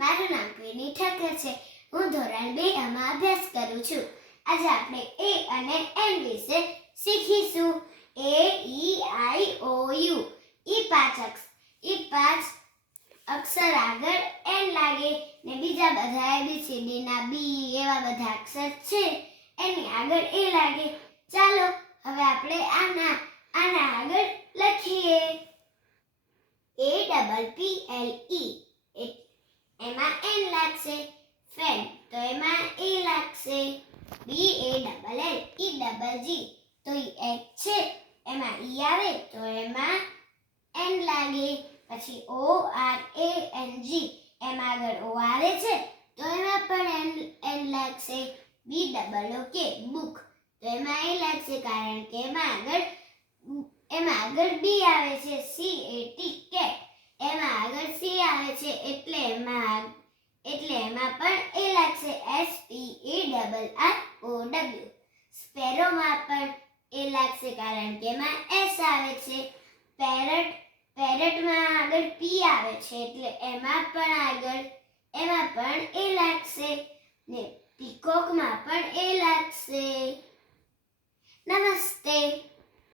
મારું નામ ક્વિની ઠક્કર છે. હું ધોરણ 2 માં અભ્યાસ કરું છું. આજે આપણે એ અને એન વિશે શીખીશું. એ ઈ આઈ ઓ યુ. ઈ પાંચ અક્ષર આગળ એન લાગે ને બીજા બધા એબીસીડી ના બી એવા બધા અક્ષર છે એની આગળ એ લાગે. ચાલો હવે આપણે આના આગળ લખીએ. APPLE એમાં એન લાગશે. ફેન તો એમાં એ લાગશે. BALLEGG તો એક છે એમાં ઈ આવે તો એમાં એન લાગે. પછી ORANG એમાં આગળ ઓ આવે છે તો એમાં પણ એન લાગશે. BOOK બુક તો એમાં એ લાગશે કારણ કે એમાં આગળ બી આવે છે. CAT એમાં આગળ સી આવે છે એટલે એમાં પણ એ લાગશે. SPERROW સ્પેરોમાં પણ એ લાગશે કારણ કે એમાં એસ આવે છે. પેરટમાં આગળ પી આવે છે એટલે એમાં પણ એ લાગશે.